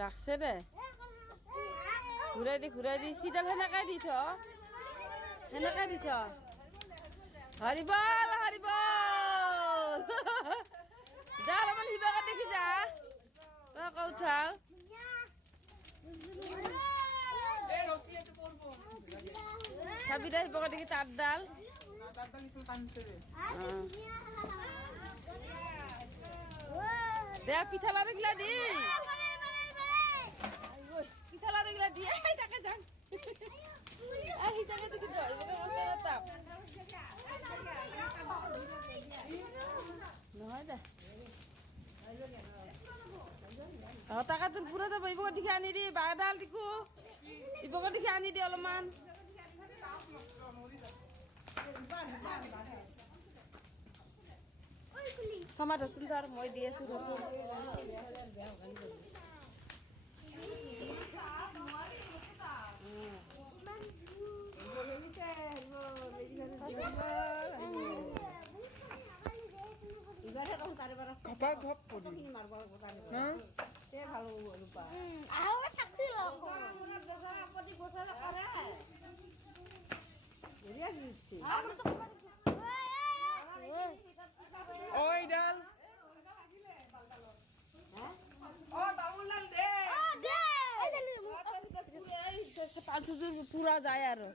লাগছে দে ঘূৰাই দি সিডাল সেনেকে দি থ সেনেকে দি থ হৰিবল যা অলপমান শিৱকে দেখি যা তই কৌ উঠাও চাবি দে শিৱকে দেখি তাঁতডাল দে পিঠা লাড়ু গিলা দি পিঠা লাড়ু গিলা দি তাকে যান হিচাপে দেখি যাও নহয় দে তাকে তোৰ পুৰা যাব ইবকে দেখি আনি দি বাগডাল টিকু ইবকে দেখি আনি দি অলপমান ক্ষমা ধৰচোন তাৰ মই দি আছো ৰচোন পুৰা যায় আৰু